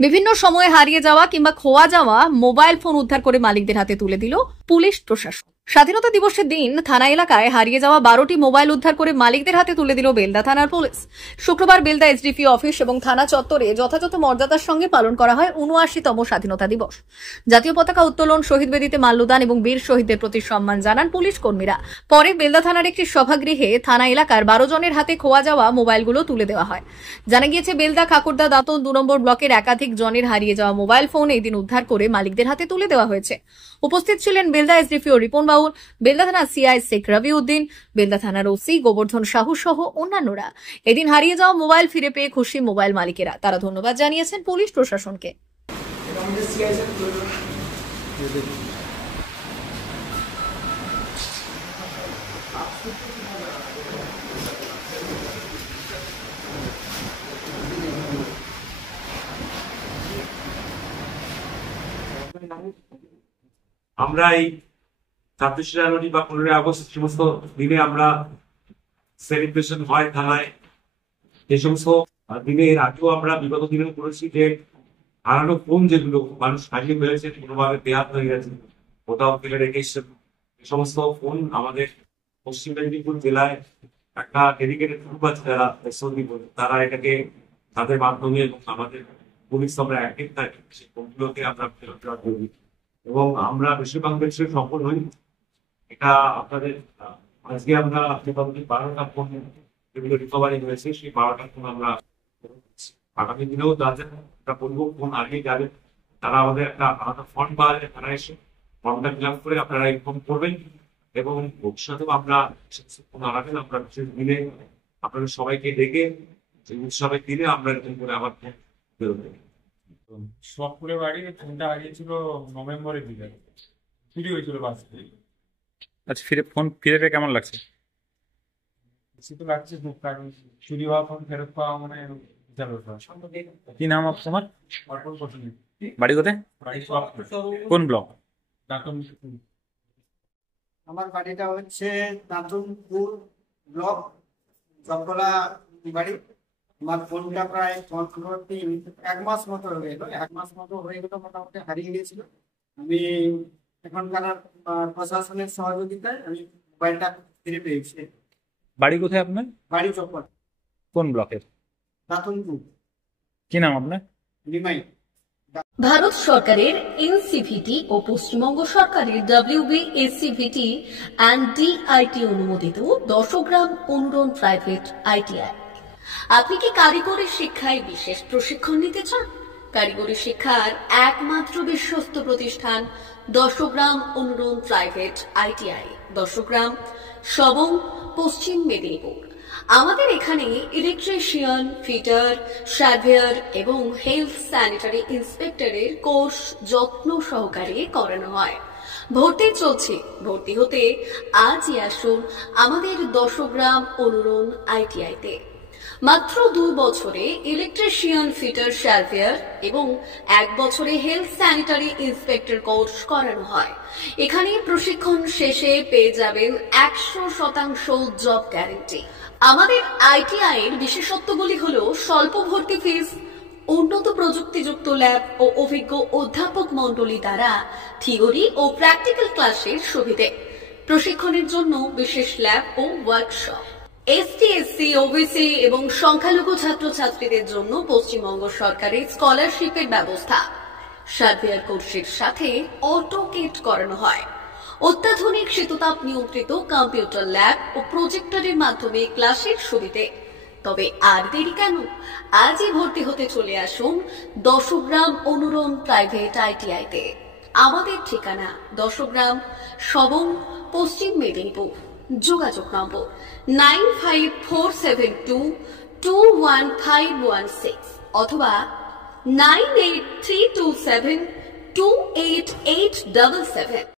বিভিন্ন সময়ে হারিয়ে যাওয়া কিংবা খোয়া যাওয়া মোবাইল ফোন উদ্ধার করে মালিকদের হাতে তুলে দিল পুলিশ প্রশাসন। স্বাধীনতা দিবসের দিন থানা এলাকায় হারিয়ে যাওয়া 12টি মোবাইল উদ্ধার করে মালিকদের হাতে তুলে দিল বেলদা থানার পুলিশ। শুক্রবার বেলদা এসডিপি অফিস এবং থানা চত্বরে যথাযথ মর্যাদার সঙ্গে পালন করা হয় ৭৯তম স্বাধীনতা দিবস। জাতীয় পতাকা উত্তোলন, শহীদ বেদিতে মাল্যদান এবং বীর শহীদদের প্রতি সম্মান জানান পুলিশ কর্মীরা। পরে বেলদা থানার একটি সভাগৃহে থানা এলাকার 12 জনের হাতে খোয়া যাওয়া মোবাইলগুলো তুলে দেওয়া হয়। জানা গিয়েছে, বেলদা, খাকুরদা, দাঁতন 2 নম্বর ব্লকের একাধিক জনের হারিয়ে যাওয়া মোবাইল ফোন এই দিন উদ্ধার করে মালিকদের হাতে তুলে দেওয়া হয়েছে। উপস্থিত ছিলেন বেলদা এসডিপিও রিপন বাউল, বেলদা থানা সিআই শেখ রবি উদ্দিন, বেলদা থানার ওসি গোবর্ধন সাহু সহ অন্যান্যরা। এদিন হারিয়ে যাওয়া মোবাইল ফিরে পেয়ে খুশি মোবাইল মালিকেরা। তারা ধন্যবাদ জানিয়েছেন পুলিশ প্রশাসনকে। আমরা এই ২৬ জানুয়ারি বা ১৫ই আগস্ট সমস্ত দিনে আমরা সেলিব্রেশন হয় থানায়। এই সমস্ত দিনে এর আগেও আমরা বিগত দিনেও করেছি যে হারানো ফোন যেগুলো মানুষ হারিয়ে ফেলেছে, কোনোভাবে বেহাত হয়ে গেছে, কোথাও ফেলে রেখেছে, এই সমস্ত ফোন আমাদের পশ্চিম মেদিনীপুর জেলায় একটা ডেডিকেটেড গ্রুপ আছে যারা তারা এটাকে তাদের মাধ্যমে এবং আমাদের পুলিশ আমরা অ্যাক্টিভ থাকি, সেই ফোনগুলোকে আমরা ফেরত দেওয়া করি এবং আমরা বেশিরভাগ ক্ষেত্রে সফল হই। এটা আপনাদের আজকে আমরা 12টা ফোন যেগুলো রিকভারি হয়েছে, সেই 12টা ফোন আমরা আগামী দিনেও যাদের বলবো ফোন আগে যাবে তারা আমাদের একটা আলাদা ফর্ম পাওয়া যায়, তারা এসে ফর্মটা ফিল আপ করে আপনারা ইনফর্ম করবেন এবং ভবিষ্যতেও আমরা ফোন আনাবেন। আমরা বিশেষ দিনে আপনাদের সবাইকে ডেকে উৎসবের দিনে আমরা এরকম করে আবার ফোন বেরোবো। শখপুরে বাড়ি, ফোনটা হারিয়েছিল নভেম্বরের দিকে, চুরি হয়েছিল বাস থেকে। আচ্ছা, ফোন ফিরে পেয়ে কেমন লাগছে? বেশি তো লাগছে খুব, কারণ চুরি হওয়া ফোন ফেরত পাওয়া মানে বিশাল ব্যাপার। কি নাম তোমার? অর্পণ পছন্দ। বাড়ি কোথায়? বাড়ি শখপুর। কোন ব্লক? দাঁতন। আমার বাড়িটা হচ্ছে দাঁতনপুর ব্লক, জঙ্গলা বাড়ি। আমার ফোনটা প্রায় 1 মাস মতো হয়ে গেল, 1 মাস মতো হয়ে গেল, মোটামুটি হারিয়ে গিয়েছিল। আমি এখনকার প্রশাসনের সহযোগিতায় আমি মোবাইলটা ফিরে পেয়েছি। বাড়ি কোথায় আপনার? বাড়ি চক্কর, কোন ব্লকের? দাঁতনপুর। কি নাম আপনার? রিমাই। ভারত সরকারের এনসিভিটি ও পশ্চিমবঙ্গ সরকারের WBSCVT অ্যান্ড DIT অনুমোদিত 10 গ্রাম অনুরণ প্রাইভেট ITI। আপনি কি কারিগরি শিক্ষায় বিশেষ প্রশিক্ষণ নিতে চান? কারিগরি শিক্ষার একমাত্র বিশ্বস্ত প্রতিষ্ঠান 10 গ্রাম অনুরণ প্রাইভেট ITI, 10 গ্রাম, সবং, পশ্চিম মেদিনীপুর। আমাদের এখানে ইলেকট্রিশিয়ান, ফিটার, সার্ভেয়ার এবং হেলথ স্যানিটারি ইন্সপেক্টরের কোর্স যত্ন সহকারে করানো হয়। ভর্তি চলছে। ভর্তি হতে আজই আসুন আমাদের 10 গ্রাম অনুরণ ITI-তে। মাত্র 2 বছরে ইলেকট্রিশিয়ান, ফিটার, সার্ভেয়ার এবং 1 বছরে হেলথ স্যানিটারি ইন্সপেক্টর কোর্স করানো হয়। এখানে প্রশিক্ষণ শেষে পেয়ে যাবেন 100% জব গ্যারান্টি। আমাদের ITI এর বিশেষত্বগুলি হলো স্বল্প ভর্তি ফিস, উন্নত প্রযুক্তিযুক্ত ল্যাব ও অভিজ্ঞ অধ্যাপক মণ্ডলী দ্বারা থিওরি ও প্র্যাকটিক্যাল ক্লাসের সুবিধে, প্রশিক্ষণের জন্য বিশেষ ল্যাব ও ওয়ার্কশপ, ST, SC, OBC এবং সংখ্যালঘু ছাত্রছাত্রীদের জন্য পশ্চিমবঙ্গ সরকারের স্কলারশিপের ব্যবস্থা। সার্ভেয়ার কোর্সের সাথে অটোকেট করানো হয়। অত্যাধুনিক শীততাপ নিয়ন্ত্রিত কম্পিউটার ল্যাব ও প্রজেক্টরের মাধ্যমে ক্লাসের সুবিধে। তবে আর দেরি কেন? আজই ভর্তি হতে চলে আসুন 10 গ্রাম অনুরণ প্রাইভেট ITI-তে। আমাদের ঠিকানা 10 গ্রাম, সবং, পশ্চিম মেদিনীপুর। যোগাযোগ নম্বর 9547221516 অথবা 9832728877।